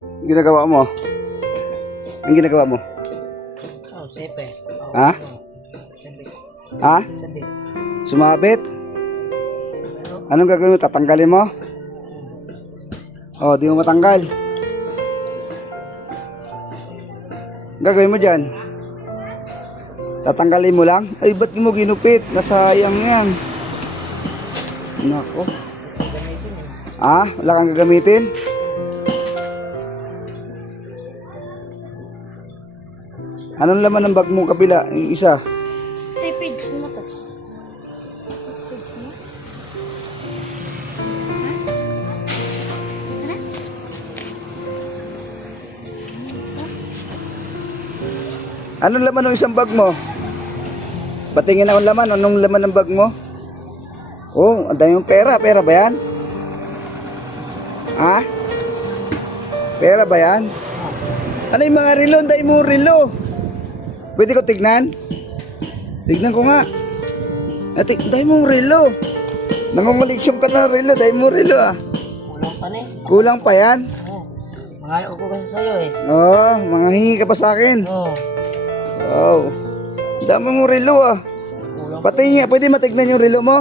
Ang ginagawa mo? Ang ginagawa mo? Oh, sepe. Oh, Ha? sepe. Ha? Sepe. Sumabit? Anong gagawin mo? Tatanggalin mo? Oh, di mo matanggal. Gagawin mo dyan? Tatanggalin mo lang? Ay, ba't mo ginupit? Nasayang yan. Nako. Ah, wala kang gagamitin? Anong laman ng bag mo kabila? Yung isa? Sa page mo to. Page mo? Anong laman ng isang bag mo? Patingin akong laman. Anong laman ng bag mo? Oh, ang dami mong pera. Pera ba yan? Ha? Pera ba yan? Ano yung mga relo? Ang dami mong relo. Pwede ko tignan? Tignan ko nga. Ang dami mong relo. Nangunguliksyon ka na relo. Dami mong relo ah. Kulang pa na eh. Kulang pa yan? Oo. Mangayo ko kasi sa'yo eh. Oh, manghingi ka pa sa akin. Oo. Wow. Dami mong relo ah. Kulang. Pati pwede matignan yung relo mo?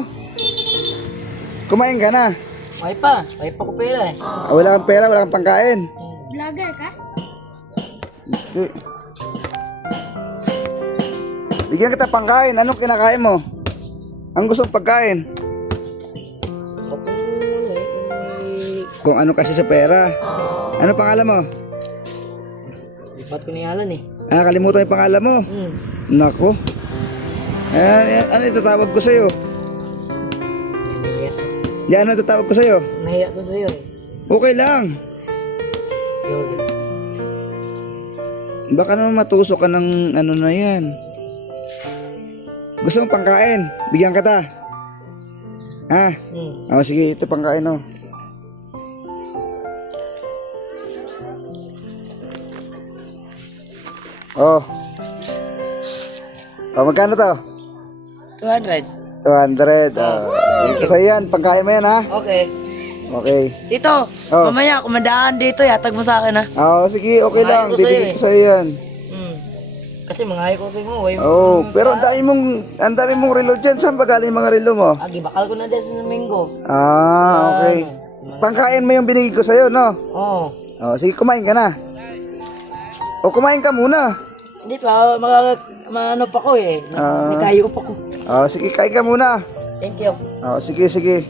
Kumain ka na. May pa. May pa ko pera eh. Ah, wala kang pera, wala kang pangkain. Vlogger ka? Di- Bigyan kita pangkain. Anong kinakain mo? Ang gusto mong pagkain? Ako ano eh. Kung ano kasi sa pera. Ano pangalan mo? Lipat ko niyalan eh. Ah, kalimutan yung pangalan mo. Nako. Ano itatawag ko sa'yo? Nahiya. Yan, ano itatawag ko sa'yo? Nahiya ko sa'yo eh. Okay lang. Yun. Baka naman matusok ka ng ano na yan. Gusto mong pangkain? Bigyan kita. Ha? Oh, sige, ito pangkain oh. Oh. Oh, magkano to? 200. 200. Kasi yan, pangkain mo yan ha? Okay. Okay. Dito. Oh. Mamaya, kumandaan dito. Yatag mo sa akin ha. Oh, sige, okay Mangayo lang. ko sa'yo Bibigyan eh. ko sa'yo yan. Kasi mangayo ko sa'yo mo. Oh, pero ang dami mong relo dyan. Saan ba galing yung mga relo mo? Agi, bakal ko na dyan sa Domingo. Ah, okay. Pangkain mo yung binigay ko sa'yo, no? Oo. Oh, sige, kumain ka na. O, kumain ka muna. Hindi pa, ano pa ko eh. Nikayo pa ko. Oh, sige, kain ka muna. Thank you. Oh, sige, sige.